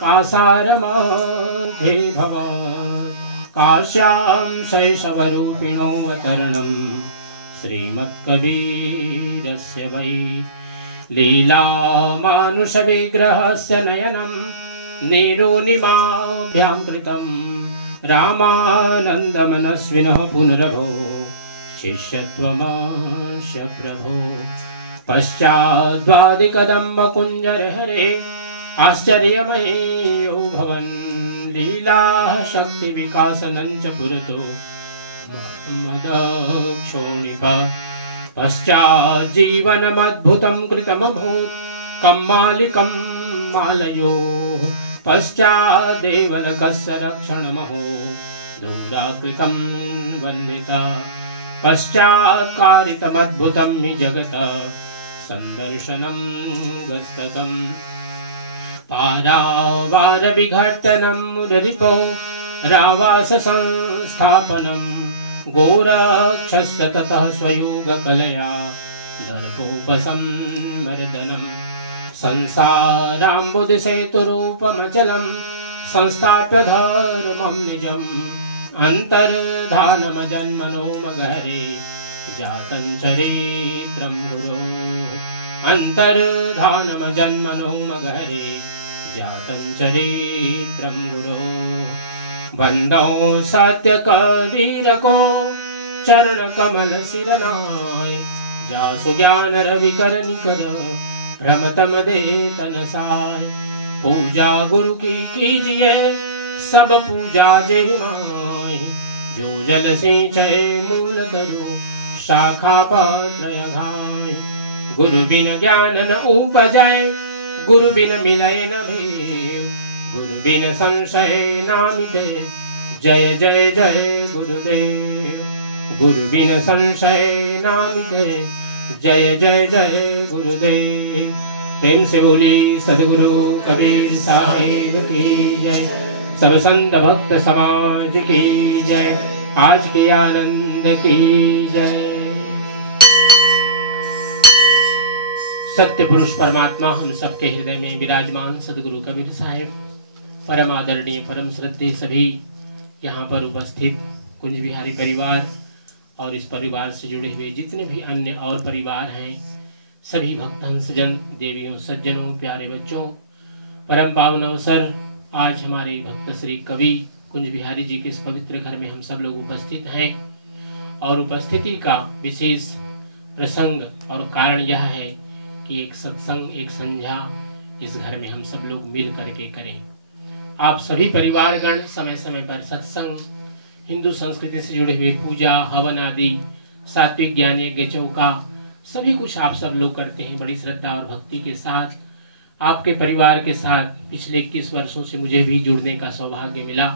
कासारमध्ये भवत् काश्यां शैशवरूपिणोऽवतरणं श्रीमत्कबीरस्य वै लीलामानुषविग्रहस्य नयनं नेरोनिमाभ्यां कृतं रामानन्दमनस्विनः पुनरभो शिष्यत्वमास्य प्रभो पश्चाद्वादिकदम्बकुञ्जरहरे आश्चर्यमयो भवन् लीला शक्तिविकासनं च पुरतो मदक्षोणिप पश्चाज्जीवनमद्भुतं कृतमभूत् कम्मालिकं मालयो पश्चादेवलकस्य रक्षणमहो दूराकृतं वह्निता पश्चात्कारितमद्भुतं हि जगत सन्दर्शनं गस्तकम् पारावारविघट्टनं मुररिपो रावास संस्थापनं गोरक्षस्य ततः स्वयोगकलया दर्पोपसंमर्दनं संसाराम्बुधिसेतुरूपमचलं संस्थाप्य धर्मं निजम् अन्तर्धानमजन्मनो मगहरे जातं चरित्रं गुरोः अन्तर्धानमजन्मनो मगहरे जातं चरित्रं गुरोः वन्दो सत्यकबीरको चरणकमलशिरनाय जासु ज्ञानरविकरनिकद भ्रमतमदेतनसाय पूजा गुरु की कीजिए सब पूजा जेमाय जो जल सिंचय मूल तरु शाखा पत्र घाय गुरु बिन ज्ञान न उपजय गुरु बिन मिलय न भेव गुरु बिन संशय न मिटे जय जय जय गुरुदेव गुरु बिन संशय न मिटे जय जय जय गुरुदेव प्रेम से बोली सद्गुरु कबीर साहिब की जय सब संत भक्त समाज की जय आज के आनंद की जय। सत्य पुरुष परमात्मा हम सबके हृदय में विराजमान सद्गुरु कबीर साहिब परम आदरणीय परम श्रद्धेय सभी यहाँ पर उपस्थित कुंज बिहारी परिवार और इस परिवार से जुड़े हुए जितने भी अन्य और परिवार हैं सभी भक्तहंसजन देवियों सज्जनों प्यारे बच्चों परम पावन अवसर आज हमारे भक्त श्री कवि कुंज बिहारी जी के इस पवित्र घर में हम सब लोग उपस्थित हैं और उपस्थिति का विशेष प्रसंग और कारण यह है कि एक सत्संग एक संध्या इस घर में हम सब लोग मिल करके करें। आप सभी परिवारगण समय समय पर सत्संग हिंदू संस्कृति से जुड़े हुए पूजा हवन आदि सात्विक ज्ञान यज्ञ चौका सभी कुछ आप सब लोग करते हैं बड़ी श्रद्धा और भक्ति के साथ। आपके परिवार के साथ पिछले 21 वर्षों से मुझे भी जुड़ने का सौभाग्य मिला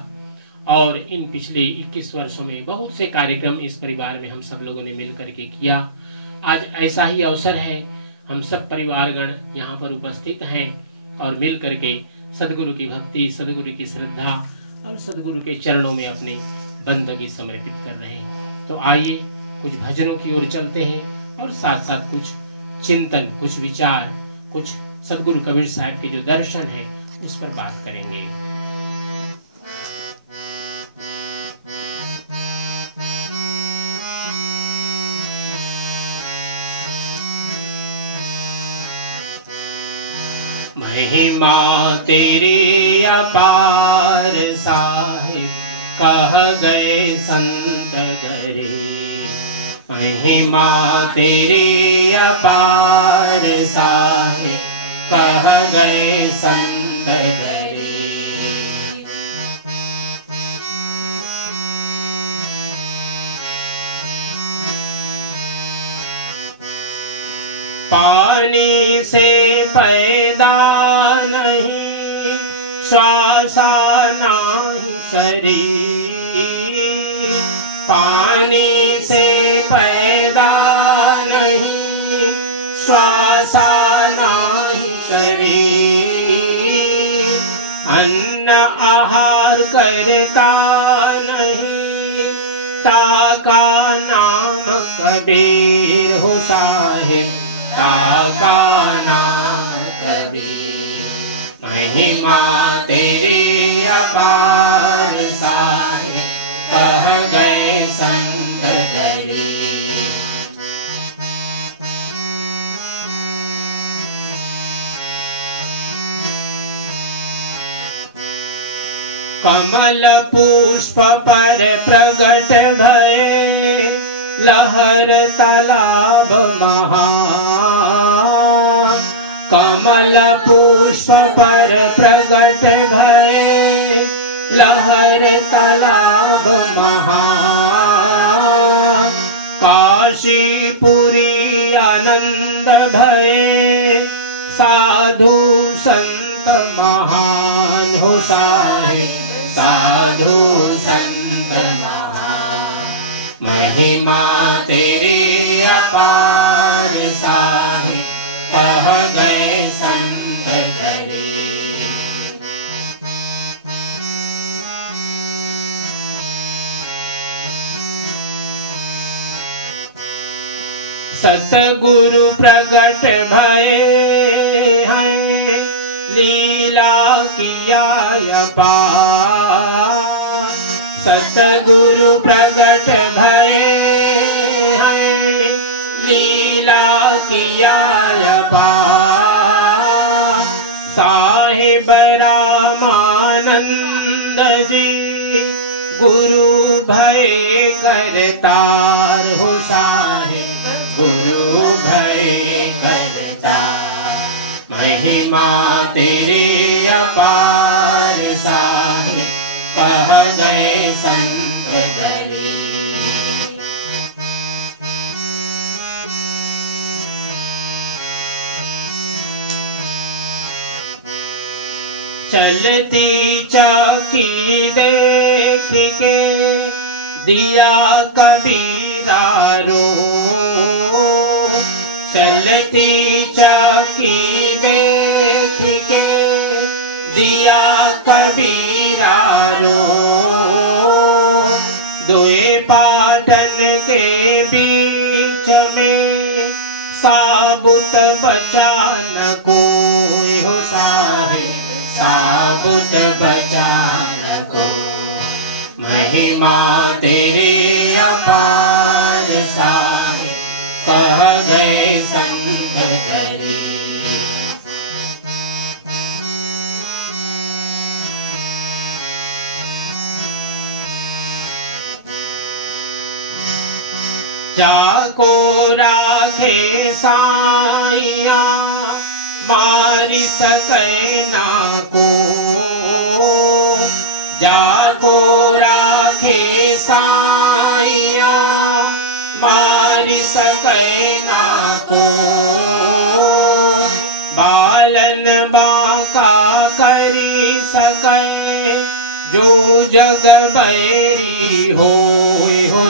और इन पिछले 21 वर्षों में बहुत से कार्यक्रम इस परिवार में हम सब लोगों ने मिल करके किया। आज ऐसा ही अवसर है हम सब परिवारगण यहाँ पर उपस्थित हैं और मिल करके सद्गुरु की भक्ति सद्गुरु की श्रद्धा और सद्गुरु के चरणों में अपनी बंदगी समर्पित कर रहे हैं। तो आइए कुछ भजनों की ओर चलते हैं और साथ साथ कुछ चिंतन कुछ विचार कुछ सद्गुरु कबीर साहब के जो दर्शन है उस पर बात करेंगे। महिमा तेरी अपार साहिब कह गए संत गरे महिमा तेरी अपार साहिब कह गए संत गरे पानी से पैदा नहीं श्वास नहीं शरीर पानी से पैदा नहीं श्वास नहीं शरीर अन्न आहार करता नहीं ताका नाम कबीर हो साहिब ताका नाम कबीर महिमा तेरी अपार साहेब, कह गए संत दरी। कमल पुष्प पर प्रगट भये, लहर तालाब महा। कमल पुष्प पर प्रगट भये, लहर तालाब महा। काशीपुरी आनंद भये, साधु संत महान हो साहेब, साधु संत महान। महिमा तेरी अपार साहेब, कह गए संत धरी। सतगुरु प्रगट भये हैं, लीला किया अपार। सतगुरु प्रगट भये हैं, लीला किया अपार। साहिब रामानंद जी, गुरु भय करतार हो साहेब, गुरु भय करतार। महिमा तेरी अपार साहेब, कह गए संत धरी। चलती चौकी देख के दिया कबीरा रो। चलती चौकी देख के दिया कबीरा रो। दोए पाटन के बीच में साबुत बचा न कोई हो साहेब, साबुत बचा न कोई। महिमा तेरी अपार साहेब, कह गए संत धरी। जाको राखे साइया, मारी सके ना को। जाको राखे साइया, मारी सके ना को। बालन बाका करी सके, जो जग बैरी हो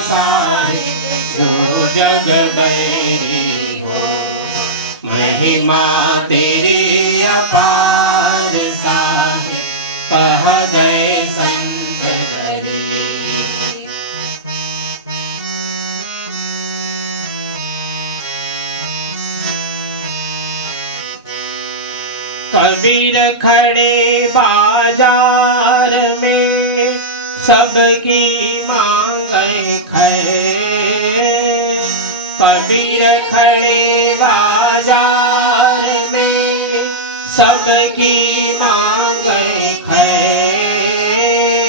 साहेब, जो जग बैरी हो। महिमा तेरी अपार साहेब, कह गए संत धरी। कबीर खड़े बाजार में, सबकी मांगे खैर। कबीर खड़े बाजार में, सबकी मांगे खैर।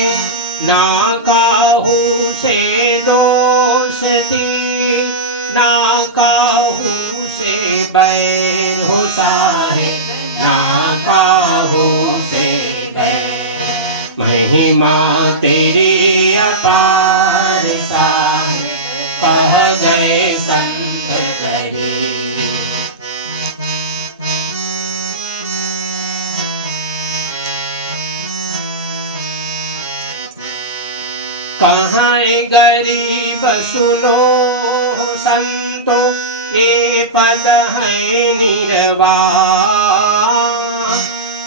ना काहू से दोस्ती, ना काहू से बैर हो साहेब, ना काहू से बैर। महिमा तेरी अपार साहेब, कह गए संत धरी। कहाँ गरीब सुनो संतो, ये पद है निर्वाण।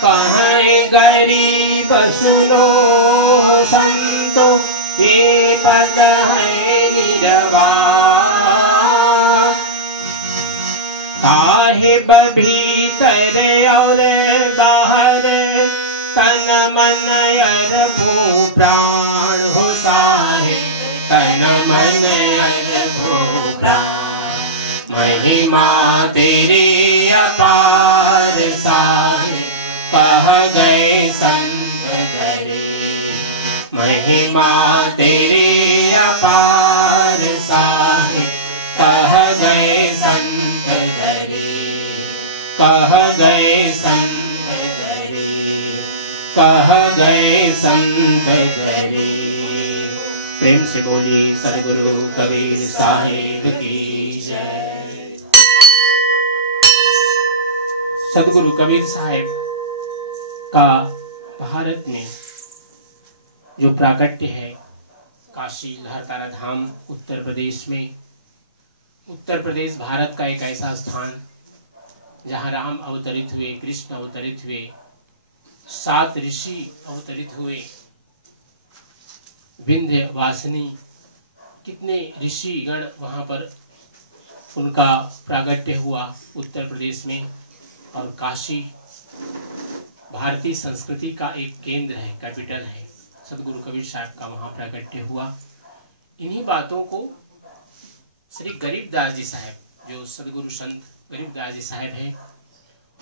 कहाँ गरीब सुनो संतो, ये पद है निर्वाण। साहिब भीतर और बाहर, मन अरबों प्राण हो साहे, तन मन अरबों प्राण। महिमा तेरी अपार साहे, कह गए संत धरे। महिमा तेरी अपार साहे, कह गए संत धरे। कह गए संत धरे, कह गए संत धरे। प्रेम से बोली सदगुरु कबीर साहिब की जय। सदगुरु कबीर साहिब का भारत में जो प्राकट्य है, काशी लहरतारा धाम उत्तर प्रदेश में। उत्तर प्रदेश भारत का एक ऐसा स्थान जहाँ राम अवतरित हुए, कृष्ण अवतरित हुए, 7 ऋषि अवतरित हुए, विंध्य वासिनी, कितने ऋषि गण वहाँ पर उनका प्रागट्य हुआ उत्तर प्रदेश में। और काशी भारतीय संस्कृति का एक केंद्र है, कैपिटल है। सदगुरु कबीर साहब का वहाँ प्रागट्य हुआ। इन्हीं बातों को श्री गरीबदास जी साहब, जो सदगुरु संत गरीबदास जी साहब हैं,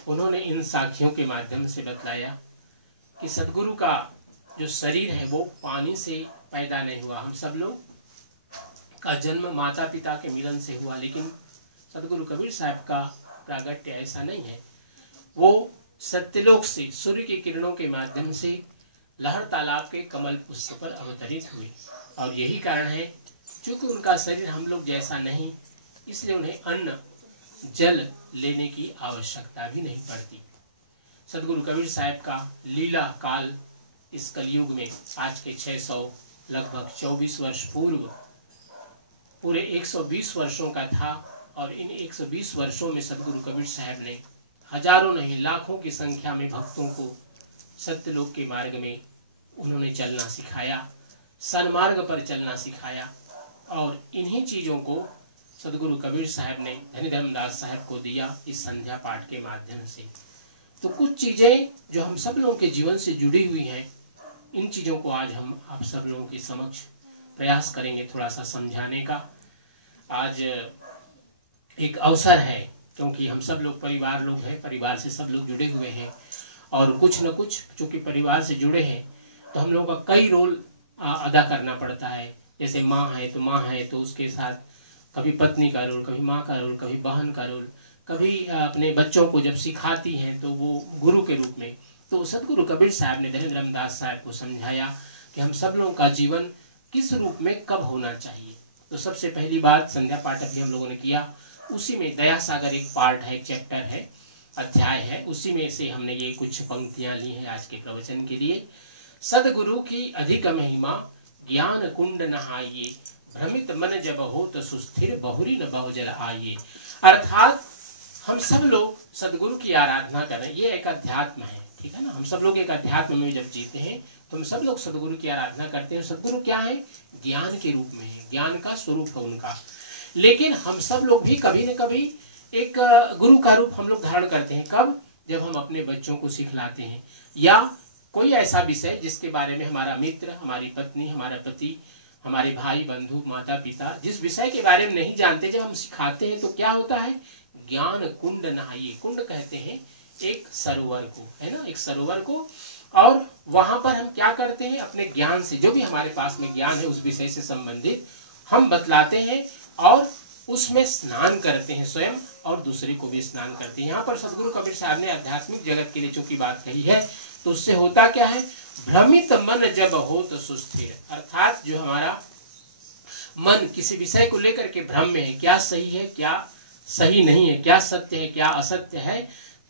उन्होंने इन साखियों के माध्यम से बतलाया कि सदगुरु का जो शरीर है वो पानी से पैदा नहीं हुआ। हम सब लोग का जन्म माता पिता के मिलन से हुआ, लेकिन सदगुरु कबीर साहब का प्रागट्य ऐसा नहीं है। वो सत्यलोक से सूर्य की किरणों के माध्यम से लहर तालाब के कमल पुष्प पर अवतरित हुए। और यही कारण है, चूंकि उनका शरीर हम लोग जैसा नहीं, इसलिए उन्हें अन्न जल लेने की आवश्यकता भी नहीं पड़ती। सदगुरु कबीर साहब का लीला काल इस कलयुग में आज के 600 लगभग 24 वर्ष पूर्व पूरे 120 वर्षों का था। और इन 120 वर्षों में सदगुरु कबीर साहब ने हजारों नहीं लाखों की संख्या में भक्तों को सत्यलोक के मार्ग में उन्होंने चलना सिखाया, सन्मार्ग पर चलना सिखाया। और इन्हीं चीजों को सदगुरु कबीर साहब ने धनी धर्मदास साहब को दिया इस संध्या पाठ के माध्यम से। तो कुछ चीजें जो हम सब लोगों के जीवन से जुड़ी हुई हैं, इन चीजों को आज हम आप सब लोगों के समक्ष प्रयास करेंगे थोड़ा सा समझाने का। आज एक अवसर है, क्योंकि हम सब लोग परिवार लोग हैं, परिवार से सब लोग जुड़े हुए हैं। और कुछ न कुछ चूंकि परिवार से जुड़े हैं तो हम लोगों का कई रोल अदा करना पड़ता है। जैसे माँ है तो उसके साथ कभी पत्नी का रोल, कभी माँ का रोल, कभी बहन का रोल, कभी अपने बच्चों को जब सिखाती हैं तो वो गुरु के रूप में। तो सदगुरु कबीर साहब ने धनी धर्मदास साहब को समझाया कि हम सब लोगों का जीवन किस रूप में कब होना चाहिए। तो सबसे पहली बात, संध्या पाठ अभी हम लोगों ने किया, उसी में दया सागर एक पार्ट है, एक चैप्टर है, अध्याय है, उसी में से हमने ये कुछ पंक्तियां ली हैं आज के प्रवचन के लिए। सदगुरु की अधिक महिमा ज्ञान कुंड नहाइए, भ्रमित मन जब हो तो सुस्थिर बहुरी न बहुजल आइए। अर्थात हम सब लोग सदगुरु की आराधना करें, ये एक अध्यात्म है, ठीक है ना। हम सब लोग एक अध्यात्म में जब जीते हैं तो हम सब लोग सदगुरु की आराधना करते हैं। सदगुरु क्या है? ज्ञान के रूप में है, ज्ञान का स्वरूप है उनका। लेकिन हम सब लोग भी कभी न कभी एक गुरु का रूप हम लोग धारण करते हैं। कब? जब हम अपने बच्चों को सिखलाते हैं, या कोई ऐसा विषय जिसके बारे में हमारा मित्र, हमारी पत्नी, हमारा पति, हमारे भाई बंधु, माता पिता जिस विषय के बारे में नहीं जानते, जब हम सिखाते हैं तो क्या होता है? ज्ञान कुंड नहाइए। कुंड कहते हैं एक सरोवर को, है ना, एक सरोवर को। और वहां पर हम क्या करते हैं? अपने ज्ञान से, जो भी हमारे पास में ज्ञान है उस विषय से संबंधित हम बतलाते हैं और उसमें स्नान करते हैं स्वयं, और दूसरे को भी स्नान करते हैं। यहाँ पर सदगुरु कबीर साहब ने आध्यात्मिक जगत के लिए चूंकि बात कही है, तो उससे होता क्या है? भ्रमित मन जब हो तो सुस्थिर। अर्थात जो हमारा मन किसी विषय को लेकर के भ्रम में है, क्या सही है, क्या सही नहीं है, क्या सत्य है, क्या असत्य है,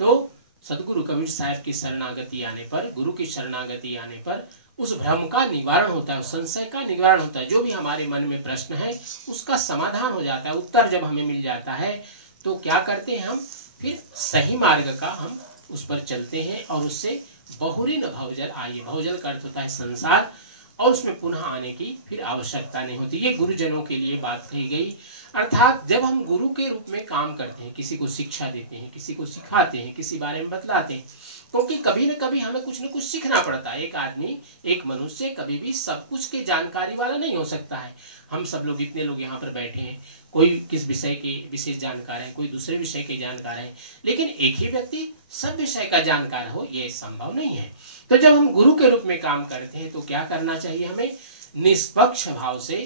तो सदगुरु कबीर साहब की शरणागति आने पर, गुरु की शरणागति आने पर उस भ्रम का निवारण होता है, उस संशय का निवारण होता है। जो भी हमारे मन में प्रश्न है उसका समाधान हो जाता है। उत्तर जब हमें मिल जाता है तो क्या करते हैं? हम फिर सही मार्ग का हम उस पर चलते हैं और उससे बहुरी न भवजल आइए। भवजल का अर्थ होता है संसार, और उसमें पुनः आने की फिर आवश्यकता नहीं होती। ये गुरुजनों के लिए बात कही गई। अर्थात जब हम गुरु के रूप में काम करते हैं, किसी को शिक्षा देते हैं, किसी को सिखाते हैं, किसी बारे में बतलाते हैं, क्योंकि कभी न कभी हमें कुछ न कुछ सीखना पड़ता है। एक आदमी, एक मनुष्य कभी भी सब कुछ की जानकारी वाला नहीं हो सकता है। हम सब लोग, इतने लोग यहाँ पर बैठे हैं, कोई किस विषय के विशेष जानकार है, कोई दूसरे विषय के जानकार है, लेकिन एक ही व्यक्ति सब विषय का जानकार हो, यह संभव नहीं है। तो जब हम गुरु के रूप में काम करते हैं तो क्या करना चाहिए हमें? निष्पक्ष भाव से,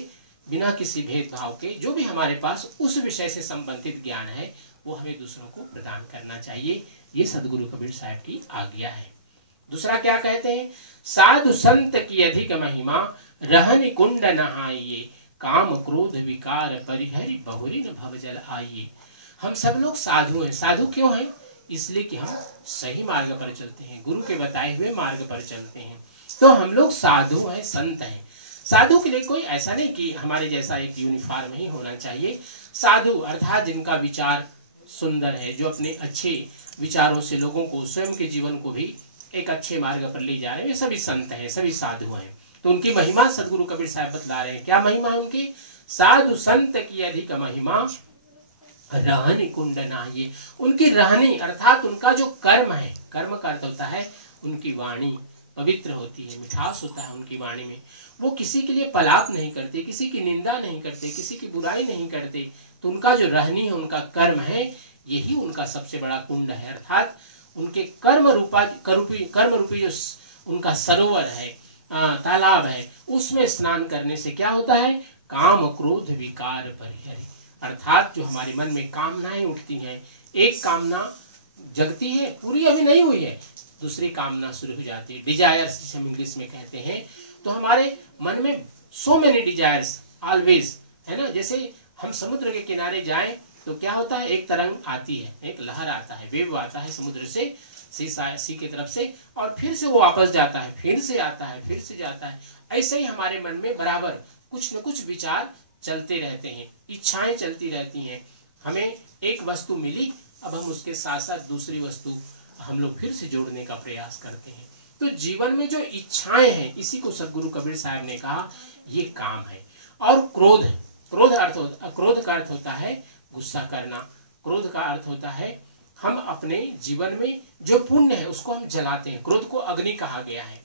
बिना किसी भेदभाव के, जो भी हमारे पास उस विषय से संबंधित ज्ञान है वो हमें दूसरों को प्रदान करना चाहिए। ये सदगुरु कबीर साहब की आज्ञा है। दूसरा क्या कहते हैं? साधु संत की अधिक महिमा, रहनि कुंड नहाइए, काम क्रोध विकार परिहरि, बहुरी न भवजल आइए। हम सब लोग साधु हैं। साधु क्यों हैं? इसलिए कि हम सही मार्ग पर चलते हैं, गुरु के बताए हुए मार्ग पर चलते हैं। तो हम लोग साधु हैं, संत हैं। साधु के लिए कोई ऐसा नहीं कि हमारे जैसा एक यूनिफॉर्म ही होना चाहिए। साधु अर्थात जिनका विचार सुंदर है, जो अपने अच्छे विचारों से लोगों को, स्वयं के जीवन को भी एक अच्छे मार्ग पर ले जा रहे हैं, वे सभी संत हैं, सभी साधु हैं। तो उनकी महिमा सदगुरु कबीर साहब बतला रहे हैं। क्या महिमा है उनकी? साधु संत की अधिक महिमा, रहनि कुंड नहाइए। उनकी रहनी अर्थात उनका जो कर्म है, कर्म का अर्थ होता है उनकी वाणी पवित्र होती है, मिठास होता है उनकी वाणी में। वो किसी के लिए पलाप नहीं करते, किसी की निंदा नहीं करते, किसी की बुराई नहीं करते। तो उनका जो रहनी है, उनका कर्म है, यही उनका सबसे बड़ा कुंड है। अर्थात उनके कर्म रूपी जो उनका सरोवर है, तालाब है, उसमें स्नान करने से क्या होता है? काम क्रोध विकार परिहरि। अर्थात जो हमारे मन में कामनाएं उठती हैं, एक कामना जगती है, पूरी अभी नहीं हुई है, दूसरी कामना शुरू हो जाती है, डिजायर्स जिसे हम इंग्लिश में कहते हैं। तो हमारे मन में सो मेनी डिजायर्स ऑलवेज, है ना। जैसे हम समुद्र के किनारे जाएं तो क्या होता है? एक तरंग आती है, एक लहर आता है, वेव आता है समुद्र से, सी की तरफ से, और फिर से वो वापस जाता है, फिर से आता है, फिर से जाता है। ऐसे ही हमारे मन में बराबर कुछ न कुछ विचार चलते रहते हैं, इच्छाएं चलती रहती हैं। हमें एक वस्तु मिली, अब हम उसके साथ साथ दूसरी वस्तु हम लोग फिर से जोड़ने का प्रयास करते हैं। तो जीवन में जो इच्छाएं हैं, इसी को सदगुरु कबीर साहब ने कहा ये काम है। और क्रोध, क्रोध का अर्थ होता है गुस्सा करना। क्रोध का अर्थ होता है हम अपने जीवन में जो पुण्य है उसको हम जलाते हैं। क्रोध को अग्नि कहा गया है।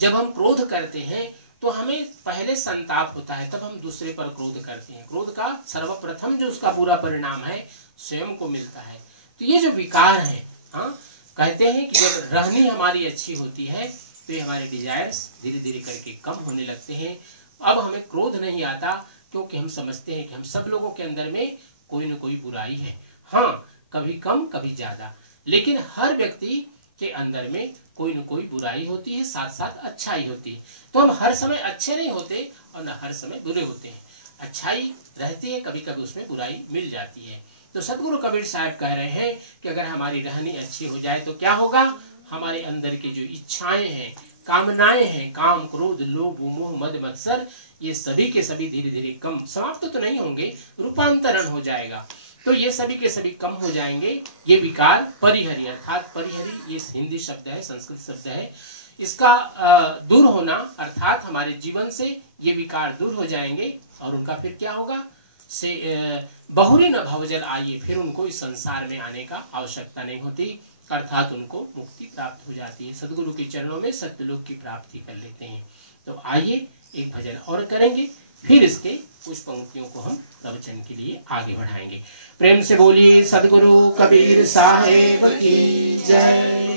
जब हम क्रोध करते हैं तो हमें पहले संताप होता है, तब हम दूसरे पर क्रोध करते हैं। क्रोध का सर्वप्रथम जो उसका बुरा परिणाम है स्वयं को मिलता है। तो ये जो विकार है, हाँ, कहते हैं कि जब रहनी हमारी अच्छी होती है तो ये हमारे डिजायर्स धीरे धीरे करके कम होने लगते हैं। अब हमें क्रोध नहीं आता, क्योंकि हम समझते हैं कि हम सब लोगों के अंदर में कोई न कोई बुराई है। हाँ, कभी कम कभी ज्यादा, लेकिन हर व्यक्ति के अंदर में कोई न कोई बुराई होती है, साथ साथ अच्छाई होती है। तो हम हर समय अच्छे नहीं होते और न हर समय बुरे होते हैं। अच्छाई रहती है, कभी कभी उसमें बुराई मिल जाती है। तो सदगुरु कबीर साहब कह रहे हैं कि अगर हमारी रहनी अच्छी हो जाए तो क्या होगा? हमारे अंदर की जो इच्छाएं हैं, कामनाएं हैं, काम क्रोध लोभ मोह मद मत्सर, ये सभी के सभी धीरे धीरे कम, समाप्त तो नहीं होंगे, रूपांतरण हो जाएगा। तो ये सभी के सभी कम हो जाएंगे। ये विकार परिहरि, अर्थात परिहरि ये हिंदी शब्द है, संस्कृत शब्द है। इसका दूर होना अर्थात हमारे जीवन से ये विकार दूर हो जाएंगे और उनका फिर क्या होगा? से बहुरी न भवजल आइए, फिर उनको इस संसार में आने का आवश्यकता नहीं होती, अर्थात उनको मुक्ति प्राप्त हो जाती है। सदगुरु के चरणों में सत्यलोक की प्राप्ति कर लेते हैं। तो आइए एक भजन और करेंगे, फिर इसके कुछ पंक्तियों को हम प्रवचन के लिए आगे बढ़ाएंगे। प्रेम से बोलिए सदगुरु कबीर साहेब की जय।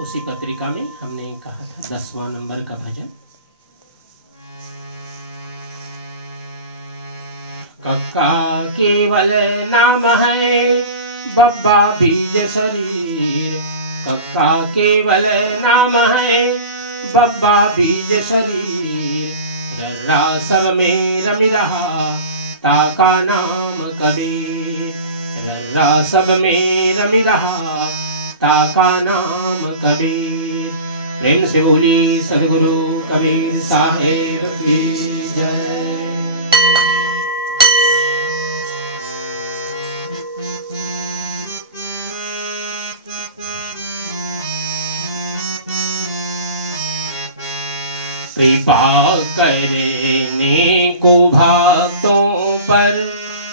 उसी पत्रिका में हमने कहा था 10वां नंबर का भजन, कक्का केवल नाम है बब्बा बीज शरीर, कक्का केवल नाम है बब्बा बीज शरीर, रर्रा सब में रमी रहा ताका नाम कबीर, रर्रा सब में रमी रहा ताका नाम कबीर। प्रेम से बोली सदगुरु कबीर साहेब की जय। कृपा करने को भक्तों पर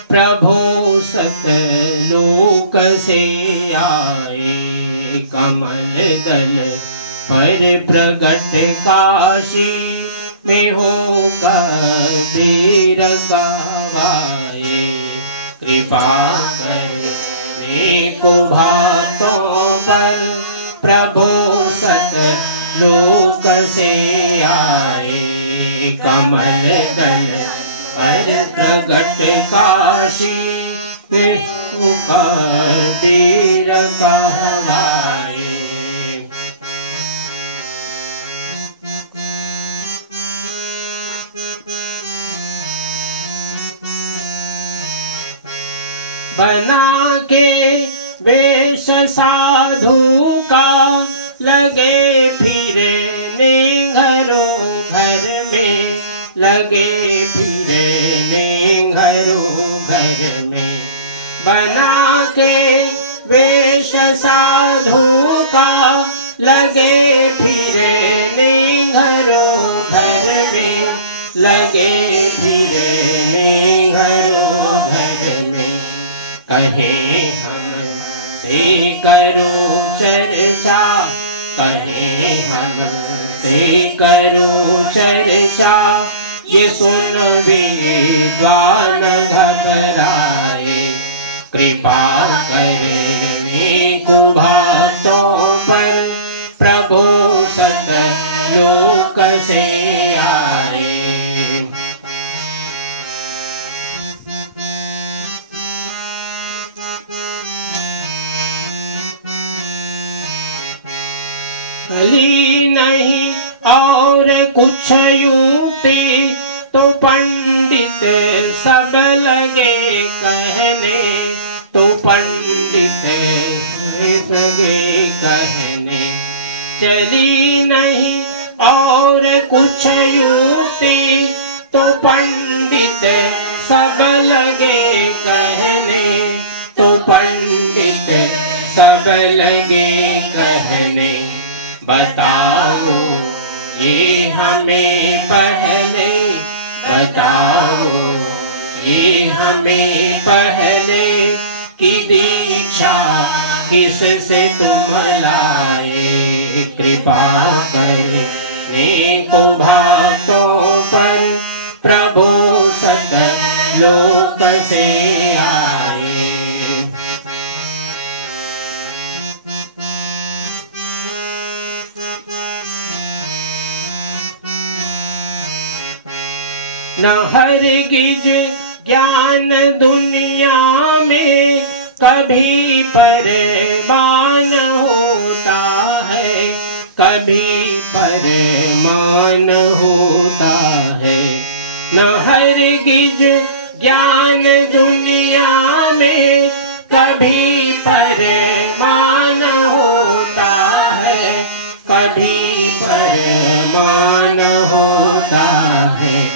प्रभु सत लोक से आए, कमल दल पर प्रगट काशी में हो कबीर गवाए। कृपा करने को भक्तों पर प्रभु सत लोक से आए, कमल दल पर प्रगट काशी में हो कबीर गवाए। बना के वेश साधु का लगे फिरने घरों घर में, लगे फिरने घरों घर में। बना के वेश साधु का लगे फिरने घरों घर में, लगे फिरने घरों घर में। कहे हम से करो चर्चा, कहे हम से करो चर्चा, ये सुन विद्वान घबराए। कृपा करने को भक्तों पर प्रभु सत लोक से आए। ली नहीं और कुछ युक्ति तो पंडित सब लगे कहने, तो पंडित लगे कहने। चली नहीं और कुछ युक्ति तो पंडित सब लगे कहने, तो पंडित सब लगे कहने। बताओ ये हमें पहले, बताओ ये हमें पहले कि दीक्षा किससे तुम लाए। कृपा करने को भक्तों पर प्रभु सत लोक से आए। न हरगिज ज्ञान दुनिया में कभी परमान होता है, कभी परमान होता है। न हरगिज ज्ञान दुनिया में कभी परमान होता है, कभी परमान होता है।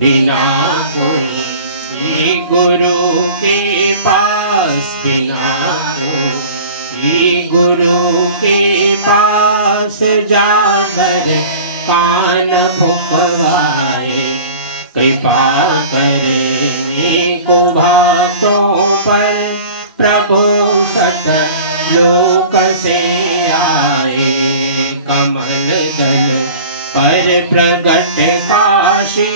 बिना कोई गुरु के पास, बिना कोई गुरु के पास जाकर कान फुकवाए। कृपा करने को भक्तों पर प्रभु सत लोक से आए। कमल दल पर प्रगट काशी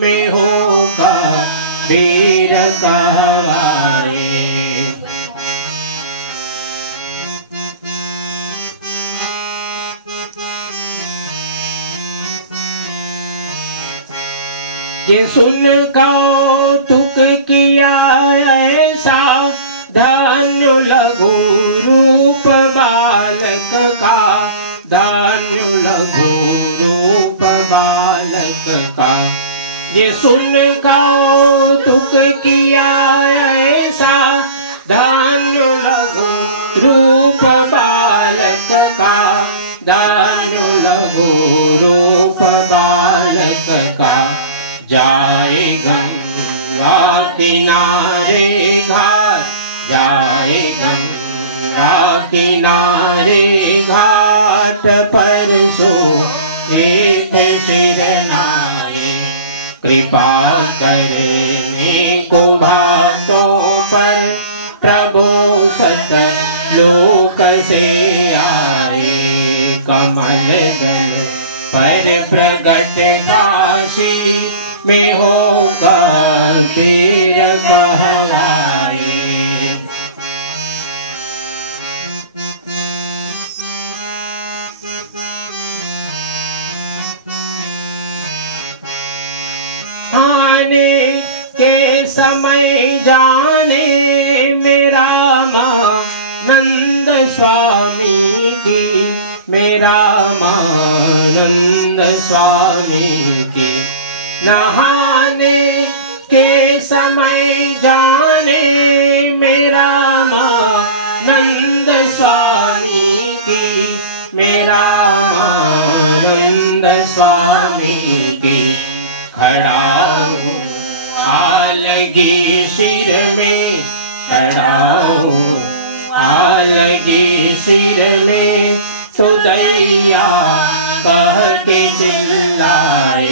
में हो कबीर गवाए। ये सुन कौतुक किया ऐसा धन्य लघु रूप बालक का, धन्य लघु रूप बालक का। ये सुन कौतुक किया ऐसा धन्य लघु रूप बालक का, धन्य लघु रूप बालक का। जाए गंगा किनारे घाट, जाए गंगा किनारे घाट पर सो एक सिर नाए। कृपा करने को भक्तों पर से आए, कमल दल पर प्रगट काशी में होकर वीर कहलाए। आने के समय जाने मेरा मानंद स्वामी की, मेरा मानंद स्वामी की। नहाने के समय जाने मेरा मानंद स्वामी की, मेरा मानंद स्वामी की। खड़ा हूँ आलगी सिर में, खड़ा हूँ आलगी सिर में, तो दैया कह के चिल्लाए,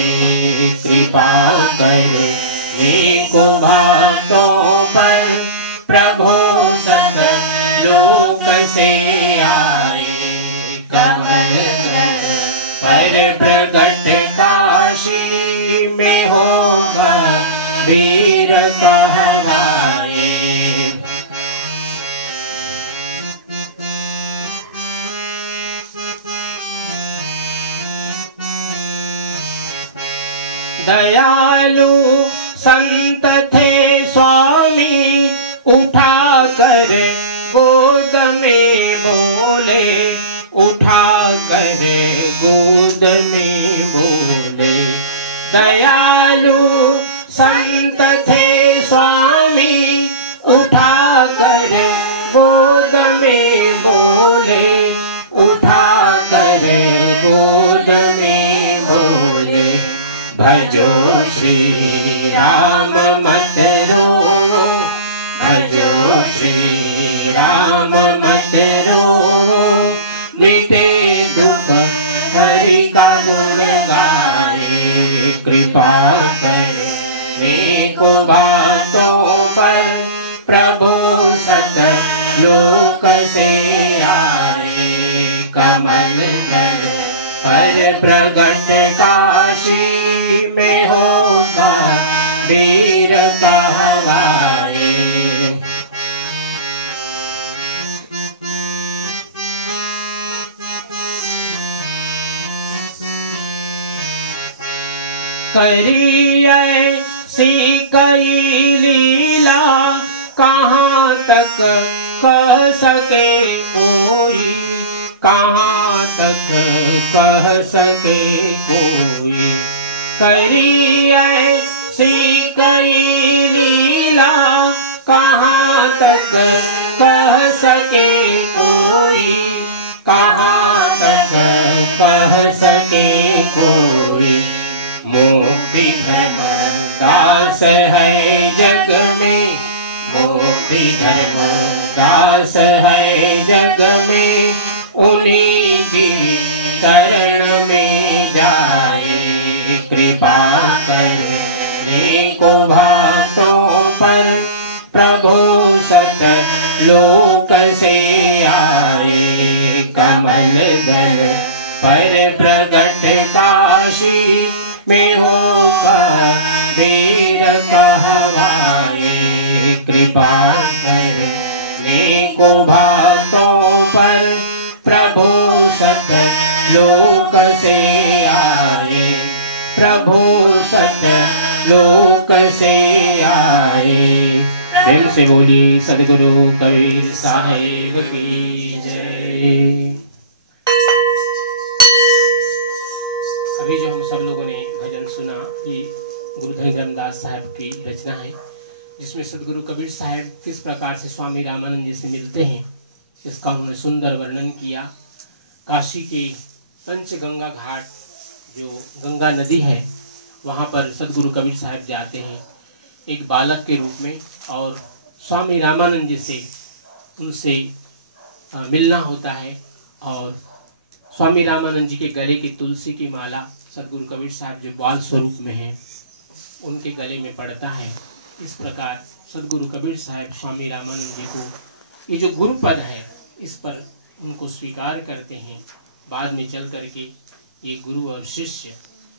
कृपा करे को भक्तों पर, प्रभु सतलोक से आए। कमल पर प्रगट काशी में होगा वीर कहलाए। दयालु संत थे स्वामी, उठा कर गोद में बोले, उठा कर गोद में बोले। दयालु संत थे स्वामी, उठा कर गोद में बोले, उठा कर गोद में बोले। भजो श्री राम मत रोवो, भजो श्री राम मत रोवो, मिटे दुख हरि का गुण गाए। कृपा करे को बातों पर, प्रभु सतलोक से आए। कमल दल पर प्रगट काशी में होगा वीर कहलाए। करी ऐसी कई लीला, कहाँ तक कह सके कोई, कहाँ तक कह सके कोई। करी ऐसी कई लीला, कहाँ तक कह सके कोई, कहाँ तक कह सके कोई। मोती धर्म दास है जग में, मोती धर्म दास है जग में, उन्हीं की शरण में जाए। कृपा करने को भक्तों पर, प्रभु सतलोक से आए। कमल दल पर प्रगट काशी में होगा वीर कहलाए। कृपा करने को भक्तों पर, प्रभु सतलोक से आए, प्रभु सतलोक से आए। प्रेम से बोली सद्गुरु कबीर साहिब की जय। अभी जो हम सब लोगों ने भजन सुना, ये गुरु धनरामदास साहब की रचना है, जिसमें सदगुरु कबीर साहब किस प्रकार से स्वामी रामानंद जी से मिलते हैं, इसका उन्होंने सुंदर वर्णन किया। काशी के पंचगंगा घाट, जो गंगा नदी है, वहाँ पर सदगुरु कबीर साहब जाते हैं एक बालक के रूप में, और स्वामी रामानंद जी से उनसे मिलना होता है। और स्वामी रामानंद जी के गले की तुलसी की माला सदगुरु कबीर साहब जो बाल स्वरूप में है, उनके गले में पड़ता है। इस प्रकार सदगुरु कबीर साहब स्वामी रामानंद जी को ये जो गुरु पद है, इस पर उनको स्वीकार करते हैं। बाद में चल करके ये गुरु और शिष्य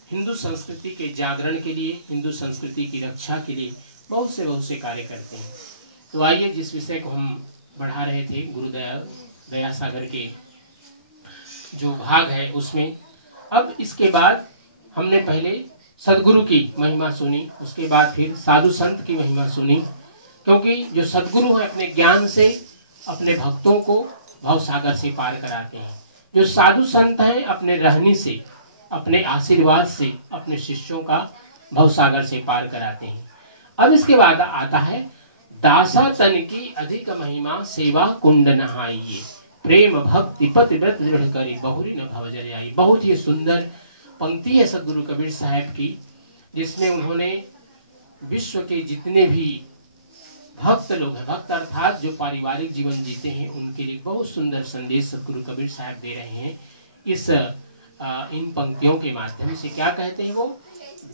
हिंदू संस्कृति के जागरण के लिए, हिंदू संस्कृति की रक्षा के लिए बहुत से कार्य करते हैं। तो आइए, जिस विषय को हम बढ़ा रहे थे, गुरुदयाल दया सागर के जो भाग है उसमें, अब इसके बाद हमने पहले सदगुरु की महिमा सुनी, उसके बाद फिर साधु संत की महिमा सुनी, क्योंकि जो सदगुरु है अपने ज्ञान से अपने भक्तों को भव सागर से पार कराते हैं। जो साधु संत हैं अपने रहनी से, अपने आशीर्वाद से अपने शिष्यों का भव सागर से पार कराते हैं। अब इसके बाद आता है दासा तन की अधिक महिमा, सेवा कुंड नहाइए, प्रेम भक्ति पति व्रत दृढ़ करी, बहुरी न भव जल आई। बहुत ही सुंदर पंक्ति है सदगुरु कबीर साहब की, जिसमें उन्होंने विश्व के जितने भी भक्त लोग हैं, भक्त अर्थात जो पारिवारिक जीवन जीते हैं, उनके लिए बहुत सुंदर संदेश सदगुरु कबीर साहब दे रहे हैं। इस इन पंक्तियों के माध्यम से क्या कहते हैं वो,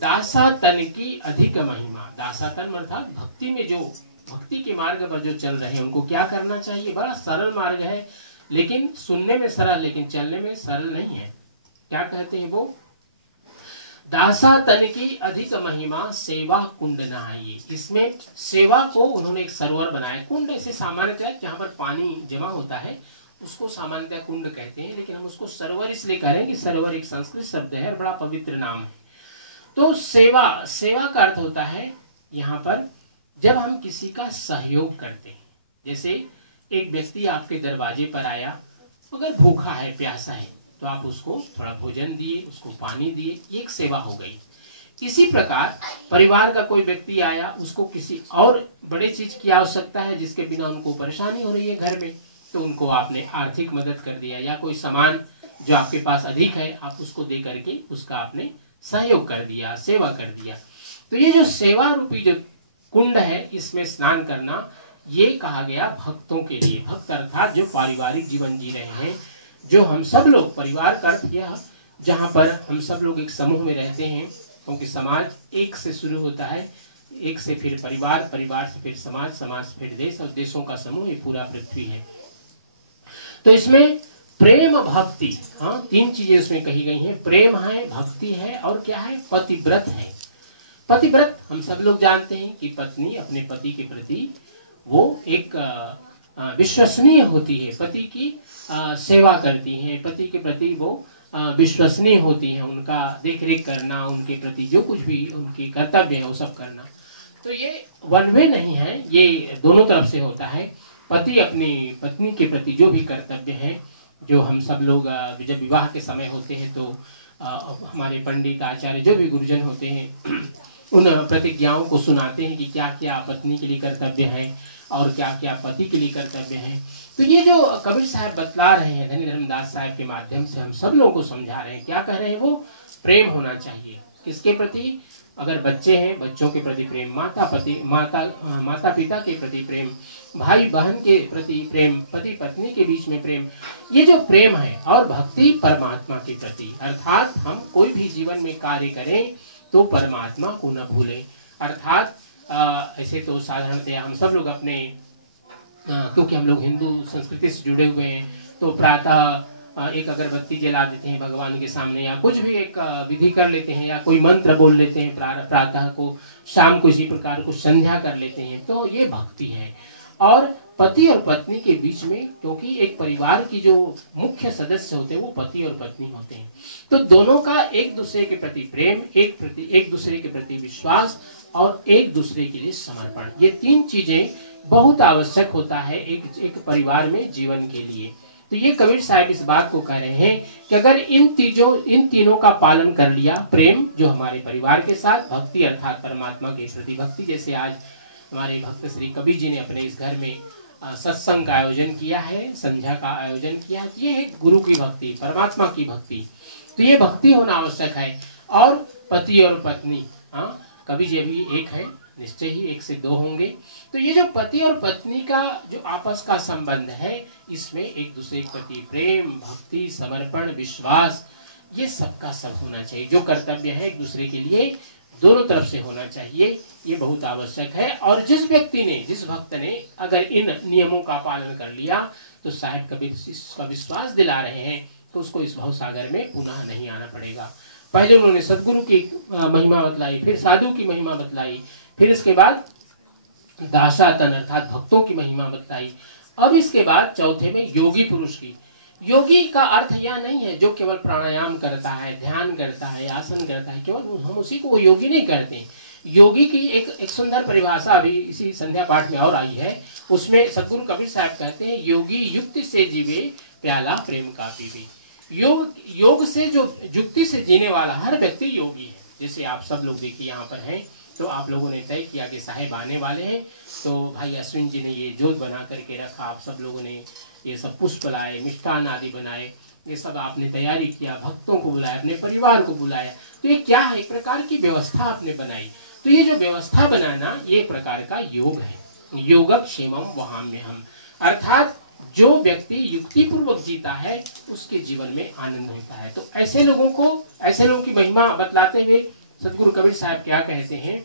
दासा तन की अधिक महिमा। दासा तन अर्थात भक्ति में जो भक्ति के मार्ग पर जो चल रहे हैं उनको क्या करना चाहिए। बड़ा सरल मार्ग है, लेकिन सुनने में सरल, लेकिन चलने में सरल नहीं है। क्या कहते हैं वो, दासा तन की अधिक महिमा, सेवा कुंड नहाइए। इसमें सेवा को उन्होंने एक सरोवर बनाया। कुंड ऐसे सामान्यतः जहाँ पर पानी जमा होता है उसको सामान्यतः कुंड कहते हैं, लेकिन हम उसको सरोवर इसलिए कह रहे हैं कि सरोवर एक संस्कृत शब्द है और बड़ा पवित्र नाम है। तो सेवा, सेवा का अर्थ होता है यहाँ पर जब हम किसी का सहयोग करते हैं। जैसे एक व्यक्ति आपके दरवाजे पर आया, अगर भूखा है, प्यासा है, तो आप उसको थोड़ा भोजन दिए, उसको पानी दिए, एक सेवा हो गई। इसी प्रकार परिवार का कोई व्यक्ति आया, उसको किसी और बड़े चीज की आवश्यकता है जिसके बिना उनको परेशानी हो रही है घर में, तो उनको आपने आर्थिक मदद कर दिया, या कोई सामान जो आपके पास अधिक है आप उसको दे करके उसका आपने सहयोग कर दिया, सेवा कर दिया। तो ये जो सेवा रूपी जो कुंड है, इसमें स्नान करना, ये कहा गया भक्तों के लिए। भक्त अर्थात जो पारिवारिक जीवन जी रहे हैं, जो हम सब लोग, परिवार का अर्थ यह जहाँ पर हम सब लोग एक समूह में रहते हैं, क्योंकि समाज एक से शुरू होता है, एक से फिर परिवार, परिवार से फिर समाज, समाज से फिर देश, और देशों का समूह ये पूरा पृथ्वी है। तो इसमें प्रेम भक्ति, हाँ, तीन चीजें उसमें कही गई हैं। प्रेम है, भक्ति है, और क्या है, पतिव्रत है। पतिव्रत हम सब लोग जानते हैं कि पत्नी अपने पति के प्रति वो एक विश्वसनीय होती है, पति की सेवा करती हैं, पति के प्रति वो विश्वसनीय होती हैं, उनका देख रेख करना, उनके प्रति जो कुछ भी उनके कर्तव्य है वो सब करना। तो ये वन वे नहीं है, ये दोनों तरफ से होता है। पति अपनी पत्नी के प्रति जो भी कर्तव्य है, जो हम सब लोग जब विवाह के समय होते हैं तो हमारे पंडित आचार्य जो भी गुरुजन होते हैं उन प्रतिज्ञाओं को सुनाते हैं कि क्या क्या पत्नी के लिए कर्तव्य है और क्या क्या पति के लिए कर्तव्य है। तो ये जो कबीर साहब बतला रहे हैं, धनी धर्मदास साहब के माध्यम से हम सब लोगों को समझा रहे हैं। क्या कह रहे हैं वो, प्रेम होना चाहिए किसके प्रति, अगर बच्चे हैं बच्चों के प्रति प्रेम, माता पिता के प्रति प्रेम, भाई बहन के प्रति प्रेम, पति पत्नी के बीच में प्रेम, ये जो प्रेम है, और भक्ति परमात्मा के प्रति, अर्थात हम कोई भी जीवन में कार्य करें तो परमात्मा को न भूलें। अर्थात ऐसे तो साधारणतया हम सब लोग अपने क्योंकि हम लोग हिंदू संस्कृति से जुड़े हुए हैं, तो प्रातः एक अगरबत्ती जला देते हैं भगवान के सामने, या कुछ भी एक विधि कर लेते हैं, या कोई मंत्र बोल लेते हैं प्रातः को, शाम को इसी प्रकार को संध्या कर लेते हैं, तो ये भक्ति है। और पति और पत्नी के बीच में, क्योंकि एक परिवार की जो मुख्य सदस्य होते हैं वो पति और पत्नी होते हैं, तो दोनों का एक दूसरे के प्रति प्रेम, एक दूसरे के प्रति विश्वास और एक दूसरे के लिए समर्पण, ये तीन चीजें बहुत आवश्यक होता है एक परिवार में जीवन के लिए। तो ये कबीर साहब इस बात को कह रहे हैं कि अगर इन तीनों का पालन कर लिया, प्रेम जो हमारे परिवार के साथ, भक्ति अर्थात परमात्मा के प्रति भक्ति, जैसे आज हमारे भक्त श्री कबीर जी ने अपने इस घर में सत्संग का आयोजन किया है, संध्या का आयोजन किया है, ये है गुरु की भक्ति, परमात्मा की भक्ति। तो ये भक्ति होना आवश्यक है। और पति और पत्नी, हाँ, कबीर जी अभी एक है, निश्चय ही एक से दो होंगे। तो ये जो पति और पत्नी का जो आपस का संबंध है, इसमें एक दूसरे के प्रति प्रेम, भक्ति, समर्पण, विश्वास, ये सबका सब होना चाहिए। जो कर्तव्य है एक दूसरे के लिए दोनों तरफ से होना चाहिए। ये बहुत आवश्यक है। और जिस व्यक्ति ने, जिस भक्त ने अगर इन नियमों का पालन कर लिया तो साहिब कबीर इसका विश्वास दिला रहे हैं कि उसको इस भव सागर में पुनः नहीं आना पड़ेगा। पहले उन्होंने सदगुरु की महिमा बतलाई, फिर साधु की महिमा बतलाई, फिर इसके बाद दासातन अर्थात भक्तों की महिमा बतलाई। अब इसके बाद चौथे में योगी पुरुष की। योगी का अर्थ यह नहीं है जो केवल प्राणायाम करता है, ध्यान करता है, आसन करता है, केवल हम उसी को वो योगी नहीं करते। योगी की एक सुंदर परिभाषा अभी इसी संध्या पाठ में और आई है। उसमें सदगुरु कबीर साहब कहते हैं, योगी युक्ति से जीवे प्याला प्रेम का पीवे। योग से जो युक्ति से जीने वाला हर व्यक्ति योगी है। जैसे आप सब लोग देखिए यहाँ पर हैं, तो आप लोगों ने तय किया कि साहेब आने वाले हैं, तो भाई अश्विन जी ने ये जोत बना करके रखा, आप सब लोगों ने ये सब पुष्प लाए, मिष्ठान आदि बनाए, ये सब आपने तैयारी किया, भक्तों को बुलाया, अपने परिवार को बुलाया। तो ये क्या है? एक प्रकार की व्यवस्था आपने बनाई। तो ये जो व्यवस्था बनाना ये एक प्रकार का योग है। योगक्षेमम वहाम्यहम्, अर्थात जो व्यक्ति युक्ति पूर्वक जीता है उसके जीवन में आनंद होता है। तो ऐसे लोगों की महिमा बतलाते हुए सदगुरु कबीर साहब क्या कहते हैं,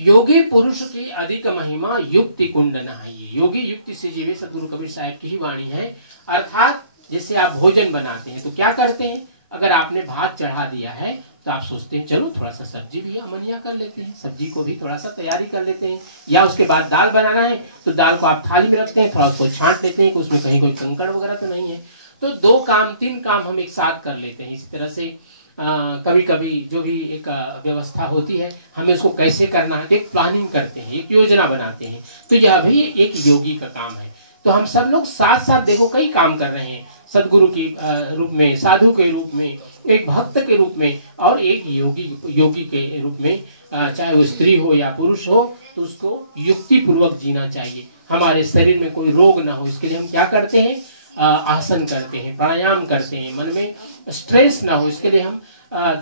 योगी पुरुष की अधिक महिमा युक्ति कुंड नहाइए। योगी युक्ति से जीवे, सदगुरु कबीर साहब की ही वाणी है। अर्थात जैसे आप भोजन बनाते हैं तो क्या करते हैं, अगर आपने भात चढ़ा दिया है तो आप सोचते हैं चलो थोड़ा सा सब्जी भी अमनिया कर लेते हैं, सब्जी को भी थोड़ा सा तैयारी कर लेते हैं, या उसके बाद दाल बनाना है तो दाल को आप थाली में रखते हैं, थोड़ा उसको छांट लेते हैं कि उसमें कहीं कोई कंकड़ वगैरह तो नहीं है। तो 2 काम 3 काम हम एक साथ कर लेते हैं। इसी तरह से कभी कभी जो भी एक व्यवस्था होती है हमें उसको कैसे करना है, एक प्लानिंग करते हैं, एक योजना बनाते हैं। तो यह भी एक योगी का काम है। तो हम सब लोग साथ साथ देखो कई काम कर रहे हैं, सदगुरु की रूप में, साधु के रूप में, एक भक्त के रूप में, और एक योगी के रूप में। चाहे वो स्त्री हो या पुरुष हो, तो उसको युक्ति पूर्वक जीना चाहिए। हमारे शरीर में कोई रोग ना हो, इसके लिए हम क्या करते हैं, आसन करते हैं, प्राणायाम करते हैं, मन में स्ट्रेस ना हो इसके लिए हम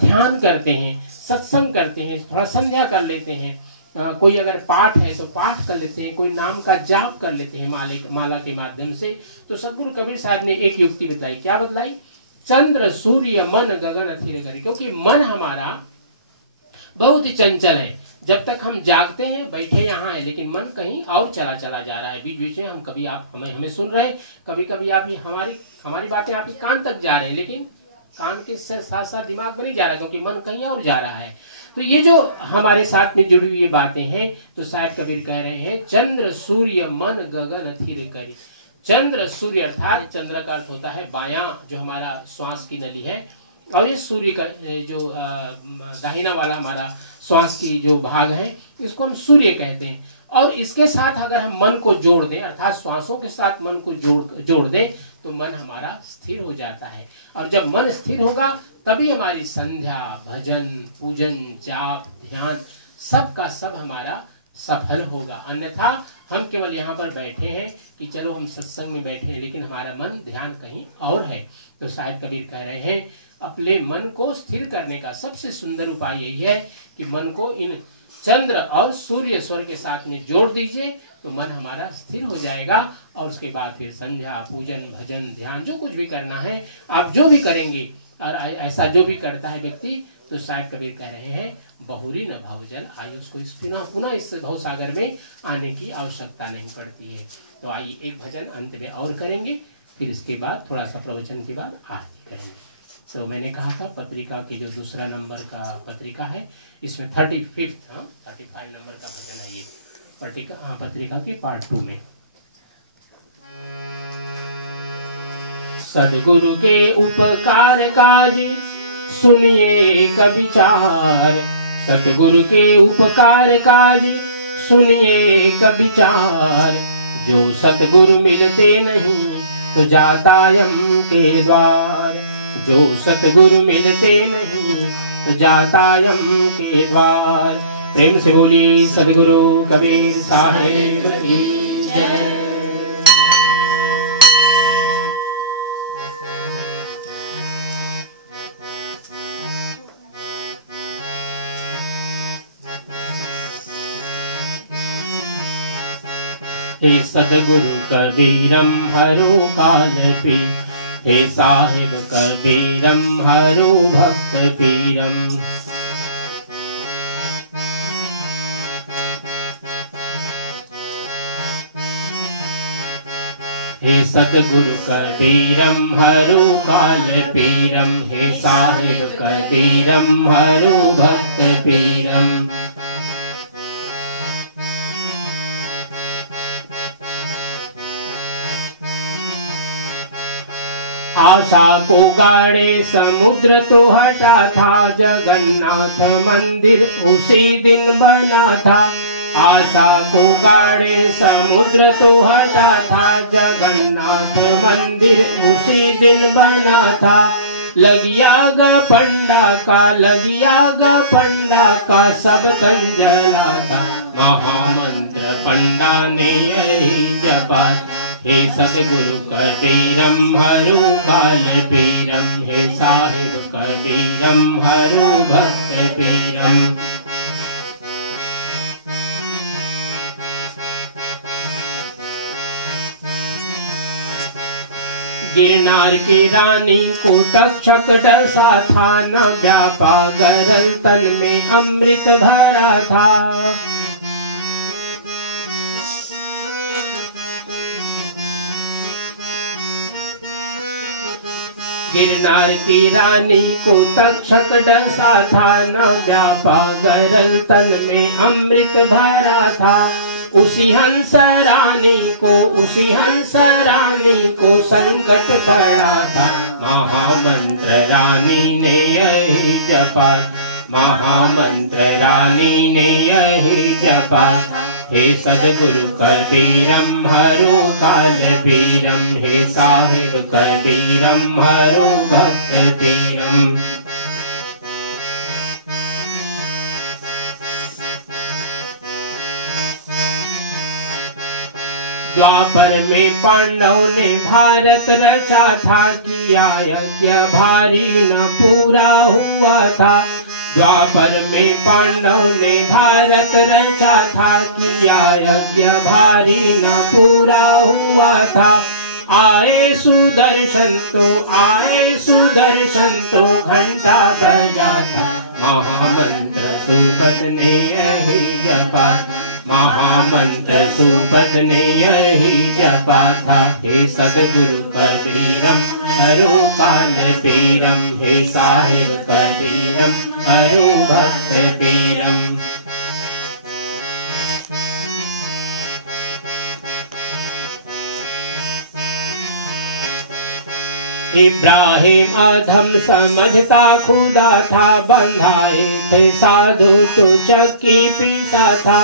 ध्यान करते हैं, सत्संग करते हैं, थोड़ा संध्या कर लेते हैं, कोई अगर पाठ है तो पाठ कर लेते हैं, कोई नाम का जाप कर लेते हैं माला के माध्यम से। तो सदगुरु कबीर साहब ने एक युक्ति बताई। क्या बतलाई? चंद्र सूर्य मन गगन अथिर करी। क्योंकि मन हमारा बहुत ही चंचल है। जब तक हम जागते हैं, बैठे यहाँ है, लेकिन मन कहीं और चला जा रहा है। बीच बीच में हम कभी आप हमें सुन रहे हैं, कभी कभी आप हमारी बातें आपके कान तक जा रहे हैं, लेकिन कान के साथ साथ दिमाग में नहीं जा रहा, क्योंकि मन कहीं और जा रहा है। तो ये जो हमारे साथ में जुड़ी हुई बातें हैं, तो साहिब कबीर कह रहे हैं, चंद्र सूर्य मन गगन अथिर करी। चंद्र सूर्य अर्थात चंद्र का अर्थ होता है बायां जो हमारा श्वास की नली है, और इस सूर्य का जो दाहिना वाला हमारा श्वास की जो भाग है, इसको हम सूर्य कहते हैं। और इसके साथ अगर हम मन को जोड़ दें, अर्थात श्वासों के साथ मन को जोड़ दें, तो मन हमारा स्थिर हो जाता है। और जब मन स्थिर होगा तभी हमारी संध्या, भजन, पूजन, जाप, ध्यान सब का सब हमारा सफल होगा। अन्यथा हम केवल यहाँ पर बैठे हैं कि चलो हम सत्संग में बैठे हैं, लेकिन हमारा मन ध्यान कहीं और है। तो साहिब कबीर कह रहे हैं, अपने मन को स्थिर करने का सबसे सुंदर उपाय यही है कि मन को इन चंद्र और सूर्य स्वर के साथ में जोड़ दीजिए, तो मन हमारा स्थिर हो जाएगा। और उसके बाद फिर संध्या, पूजन, भजन, ध्यान जो कुछ भी करना है आप जो भी करेंगे, और ऐसा जो भी करता है व्यक्ति, तो साहिब कबीर कह रहे हैं, बहुरी न भावजल आयु, उसको पुनः इस भव सागर में आने की आवश्यकता नहीं पड़ती है। तो आइए एक भजन अंत में और करेंगे, फिर इसके बाद थोड़ा सा प्रवचन के बाद आरती करेंगे। तो मैंने कहा था पत्रिका के जो दूसरा नंबर का पत्रिका है, इसमें 35 नंबर का भजन है ये पत्रिका के पार्ट 2 में। सदगुरु के उपकार काज सुनिए कविचार, सतगुरु के उपकार काज सुनिए कविचार, जो सतगुरु मिलते नहीं तो जाता यम के द्वार, जो सतगुरु मिलते नहीं तो जाता यम के द्वार। प्रेम से बोलिए सदगुरु कबीर साहेब की जय। हे सतगुरु कबीरम हरो कालपी, हे साहिब कबीरम हरो भक्त पीरम। हे सद्गुरु कबीरम हरो काल पीरम, हे साहिब कबीरम हरो भक्त पीरम। आशा को गाड़े समुद्र तो हटा था, जगन्नाथ मंदिर उसी दिन बना था। आशा को गाड़े समुद्र तो हटा था, जगन्नाथ मंदिर उसी दिन बना था। लगिया ग पंडा का, लगिया ग पंडा का, सब तन जला था। महामंत्र पंडा ने यही जपा, हे सद्गुरु कबीरम हरो काल पीरम, हे साहिब कबीरम हरो भक्त पीरम। गिरनार की रानी को तक्षक डसा था, न व्यापा गरल तन में अमृत भरा था। गिरनार की रानी को तक्षक डसा था, न व्यापा गरल तन में अमृत भरा था। उसी हंस रानी को, उसी हंस रानी को संकट पड़ा था। महामंत्र रानी ने यही जपा, महामंत्र रानी ने यही जपा। हे सद्गुरु कबीरम हरो काल पीरम, हे साहिब कबीरम हरो भक्त पीरम। द्वापर में पांडव ने भारत रचा था, किया यज्ञ भारी न पूरा हुआ था। द्वापर में पांडव ने भारत रचा था, किया यज्ञ भारी न पूरा हुआ था। आए सुदर्शन तो, आए सुदर्शन तो घंटा बजा था। महामंत्र सुपथ ने यही जपा, महामंत्र सुपथ ने यही जपा था। हे सद्गुरु कबीरम हरो काल पीरम, हे साहिब कबीरम हरो भक्त पीरम। इब्राहिम अधम समझता खुदा था, बंधाए थे साधु तो चक्की पीसा था।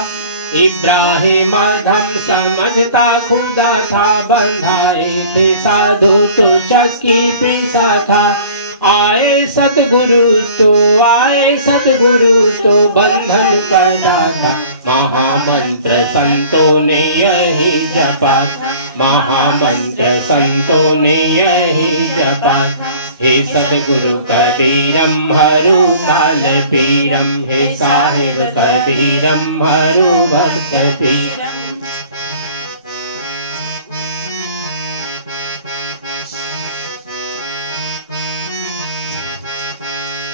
इब्राहिम अधम समझता खुदा था, बंधाए थे साधु तो चक्की पीसा था। आए सतगुरु तो, आए सतगुरु तो बंधन करा था। महामंत्र संतों ने यही जपा, महामंत्र संतों ने यही जपा। हे सद्गुरु कबीरम हरो काल पीरम, हे साहिब कबीरम हरो भक्त पीरम।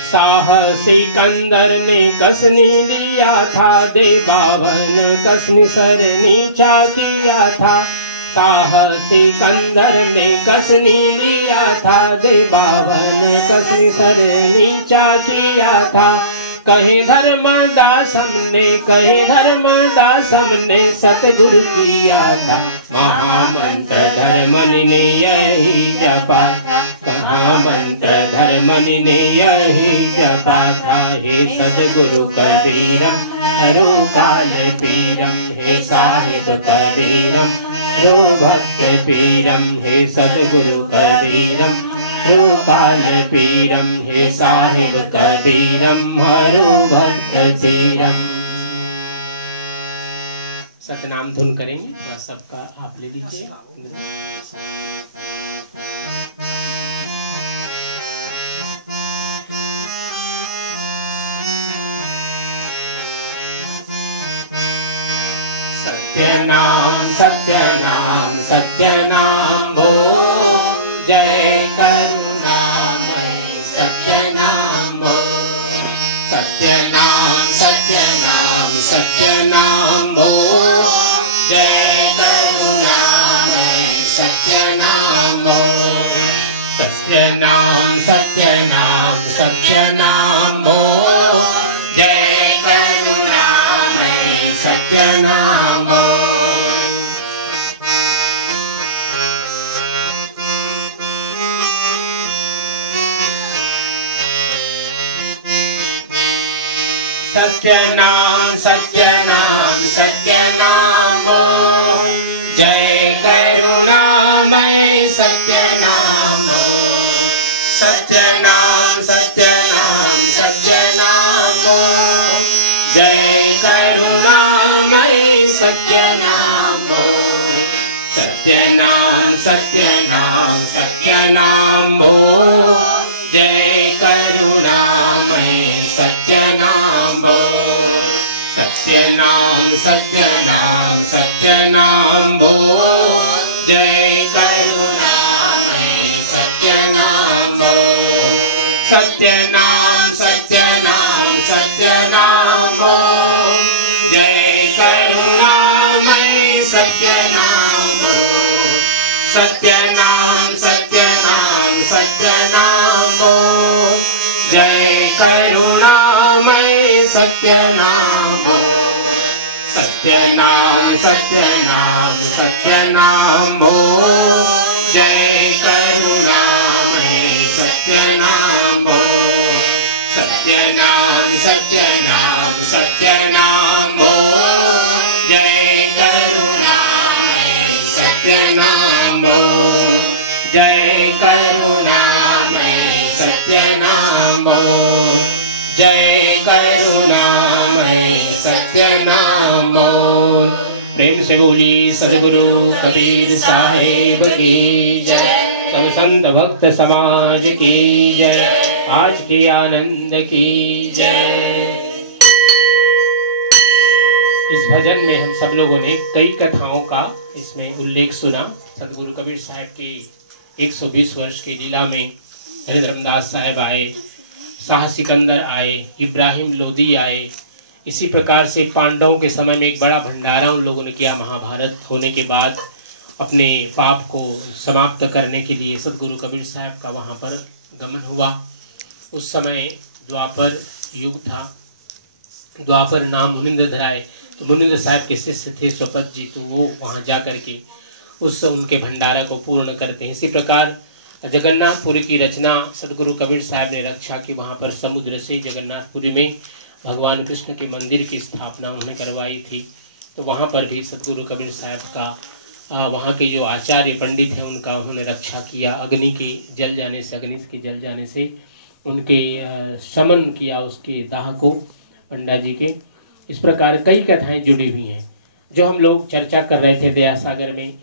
शाह सिकंदर ने कसनी लिया था, देवावन कसनी सर नीचा किया था। शाह सिकंदर ने कसनी लिया था, देवावन कसनी सर नीचा किया था। कहे धर्मदास हमने, कहे धर्मदास हमने सतगुरु किया था। महामंत्र धर्मनि ने यही जपा, महामंत्र धर्मनि ने यही जपा था। हे सद्गुरु कबीरम हरो काल पीरम, हे साहिब कबीरम हरो भक्त पीरम। हे सद्गुरु कबीरम हरो काल पीरम, हे साहिब कबीरम हरो भक्त पीरम। सतनाम धुन करेंगे, थोड़ा सबका आप ले लीजिए। सत्यनाम सत्यनाम सत्यनाम भो, जय करुणामय सत्यनाम भो। सत्यनाम सत्यनाम सत्यनाम भो, जय करुणामय सत्य सत्य नाम बोल, जय करुणामय सत्य नाम बोल। सत्य नाम बोल, जय करुणामय सत्य नाम बोल। सत्य नाम बोल, जय करुणामय सत्य नाम बोल। सत्य नाम बोल, जय करुणामय सत्य नाम बोल। सत्य नाम बोल, जय करुणामय सत्य नाम बोल। सत्य नाम बोल, जय करुणामय सत्य नाम बोल। सत्य नाम बोल, जय करुणामय सत्य नाम बोल। सत्य नाम बोल, जय करुणामय सत्य नाम बोल। सत्य नाम बोल, जय करुणामय सत्य नाम बोल। जय करुणामय सत्य नाम बोल, जय करुणामय सत्य नाम बोल। प्रेम से बोली सद्गुरु कबीर साहेब की जय, सब संत भक्त समाज की जय, आज के आनंद की जय। इस भजन में हम सब लोगों ने कई कथाओं का इसमें उल्लेख सुना। सद्गुरु कबीर साहब की 120 वर्ष की लीला में हरिधर्मदास साहब आए, शाह सिकंदर आए, इब्राहिम लोदी आए। इसी प्रकार से पांडवों के समय में एक बड़ा भंडारा उन लोगों ने किया। महाभारत होने के बाद अपने पाप को समाप्त करने के लिए सद्गुरु कबीर साहब का वहाँ पर गमन हुआ। उस समय द्वापर युग था, द्वापर नाम मुनिंद्र धराए, तो मुनिंद्र साहब के शिष्य थे स्वपत जी, तो वो वहाँ जा करके उस उनके भंडारा को पूर्ण करते हैं। इसी प्रकार जगन्नाथपुरी की रचना सद्गुरु कबीर साहब ने रक्षा की। वहाँ पर समुद्र से जगन्नाथपुरी में भगवान कृष्ण के मंदिर की स्थापना उन्होंने करवाई थी। तो वहाँ पर भी सद्गुरु कबीर साहब का वहाँ के जो आचार्य पंडित हैं उनका उन्होंने रक्षा किया। अग्नि के जल जाने से उनके शमन किया, उसके दाह को पंडा जी के। इस प्रकार कई कथाएं जुड़ी हुई हैं जो हम लोग चर्चा कर रहे थे दया सागर में।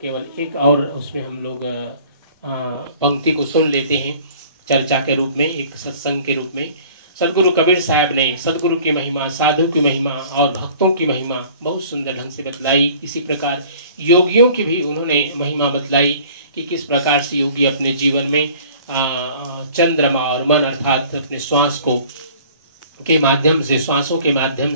केवल एक और उसमें हम लोग पंक्ति को सुन लेते हैं चर्चा के रूप में, एक सत्संग के रूप में। सद्गुरु कबीर साहब ने सद्गुरु की महिमा, साधु की महिमा और भक्तों की महिमा बहुत सुंदर ढंग से बतलाई। इसी प्रकार योगियों की भी उन्होंने महिमा बतलाई कि किस प्रकार से योगी अपने जीवन में चंद्रमा और मन अर्थात अपने श्वासों के माध्यम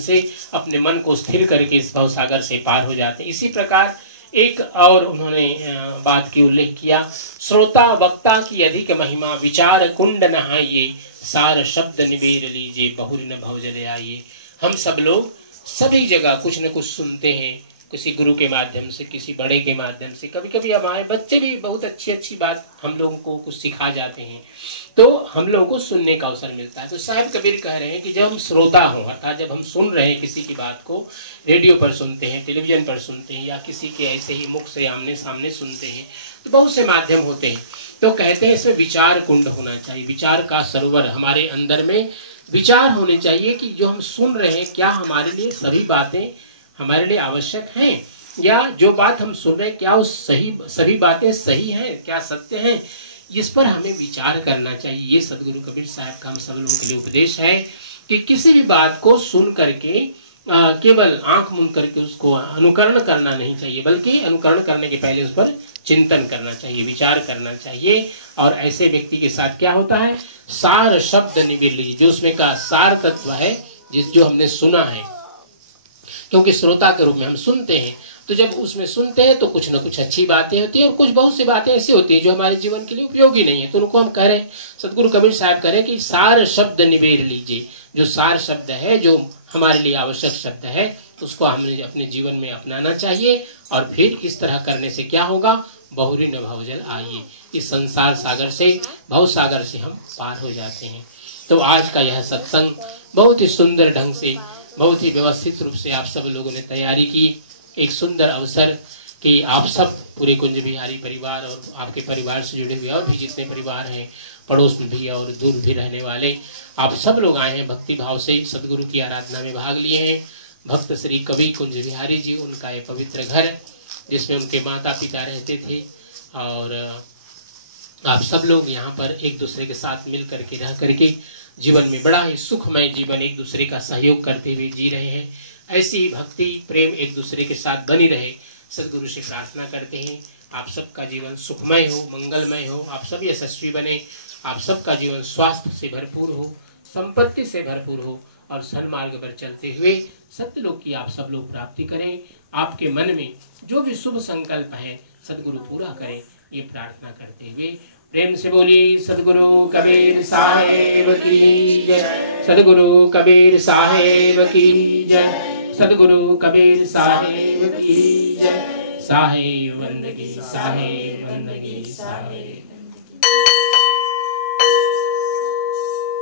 से अपने मन को स्थिर करके इस भवसागर से पार हो जाते हैं। इसी प्रकार एक और उन्होंने बात की उल्लेख किया, श्रोता वक्ता की अधिक महिमा, विचार कुंड नहाइए, सार शब्द निबेर लीजिए, बहुरी न भवजले आइए। हम सब लोग सभी जगह कुछ न कुछ सुनते हैं, किसी गुरु के माध्यम से, किसी बड़े के माध्यम से। कभी कभी हमारे बच्चे भी बहुत अच्छी बात हम लोगों को कुछ सिखा जाते हैं, तो हम लोगों को सुनने का अवसर मिलता है। तो साहब कबीर कह रहे हैं कि जब हम श्रोता हों, अर्थात जब हम सुन रहे हैं किसी की बात को, रेडियो पर सुनते हैं, टेलीविजन पर सुनते हैं, या किसी के ऐसे ही मुख से आमने सामने सुनते हैं, तो बहुत से माध्यम होते हैं। तो कहते हैं इसमें विचार कुंड होना चाहिए, विचार का सरोवर हमारे अंदर में विचार होने चाहिए कि जो हम सुन रहे हैं क्या हमारे लिए सभी बातें हमारे लिए आवश्यक हैं, या जो बात हम सुन रहे हैं क्या उस सभी बातें सही हैं, क्या सत्य हैं, इस पर हमें विचार करना चाहिए। ये सद्गुरु कबीर साहब का हम सब लोगों के लिए उपदेश है कि किसी भी बात को सुन करके केवल आंख मूंद करके उसको अनुकरण करना नहीं चाहिए, बल्कि अनुकरण करने के पहले उस पर चिंतन करना चाहिए, विचार करना चाहिए। और ऐसे व्यक्ति के साथ क्या होता है, सार शब्द निबेर लीजिए, जो उसमें का सार तत्व है जो हमने सुना है, क्योंकि श्रोता के रूप में हम सुनते हैं तो जब उसमें सुनते हैं तो कुछ न कुछ अच्छी बातें होती है और कुछ बहुत सी बातें ऐसी होती है जो हमारे जीवन के लिए उपयोगी नहीं है। तो उनको हम कह रहे हैं, सदगुरु कबीर साहब कह रहे हैं कि सार शब्द निबेर लीजिए। जो सार शब्द है, जो हमारे लिए आवश्यक शब्द है, उसको हमें अपने जीवन में अपनाना चाहिए। और फिर इस तरह करने से क्या होगा, बहुरी न भवजल आइए, इस संसार सागर से, भव सागर से हम पार हो जाते हैं। तो आज का यह सत्संग बहुत ही सुंदर ढंग से, बहुत ही व्यवस्थित रूप से आप सब लोगों ने तैयारी की। एक सुंदर अवसर कि आप सब पूरे कुंज बिहारी परिवार और आपके परिवार से जुड़े हुए और भी जितने परिवार हैं, पड़ोस में भी और दूर भी रहने वाले, आप सब लोग आए हैं भक्ति भाव से सदगुरु की आराधना में भाग लिए हैं। भक्त श्री कवि कुंज बिहारी जी, उनका ये पवित्र घर जिसमें उनके माता पिता रहते थे, और आप सब लोग यहाँ पर एक दूसरे के साथ मिल करके रह करके जीवन में बड़ा ही सुखमय जीवन एक दूसरे का सहयोग करते हुए जी रहे हैं। ऐसी ही भक्ति प्रेम एक दूसरे के साथ बनी रहे, सदगुरु से प्रार्थना करते हैं। आप सबका जीवन सुखमय हो, मंगलमय हो, आप सब यशस्वी बने, आप सबका जीवन स्वास्थ्य से भरपूर हो, संपत्ति से भरपूर हो और सन्मार्ग पर चलते हुए सत्यलोक की आप सब लोग प्राप्ति करें। आपके मन में जो भी शुभ संकल्प है सदगुरु पूरा करें, ये प्रार्थना करते हुए प्रेम से बोली सदगुरु कबीर साहेब की जय, सदगुरु कबीर साहेब की जय, सदगुरु कबीर साहेब की जय। साहेब बंदगी, साहेब बंदगी, साहेब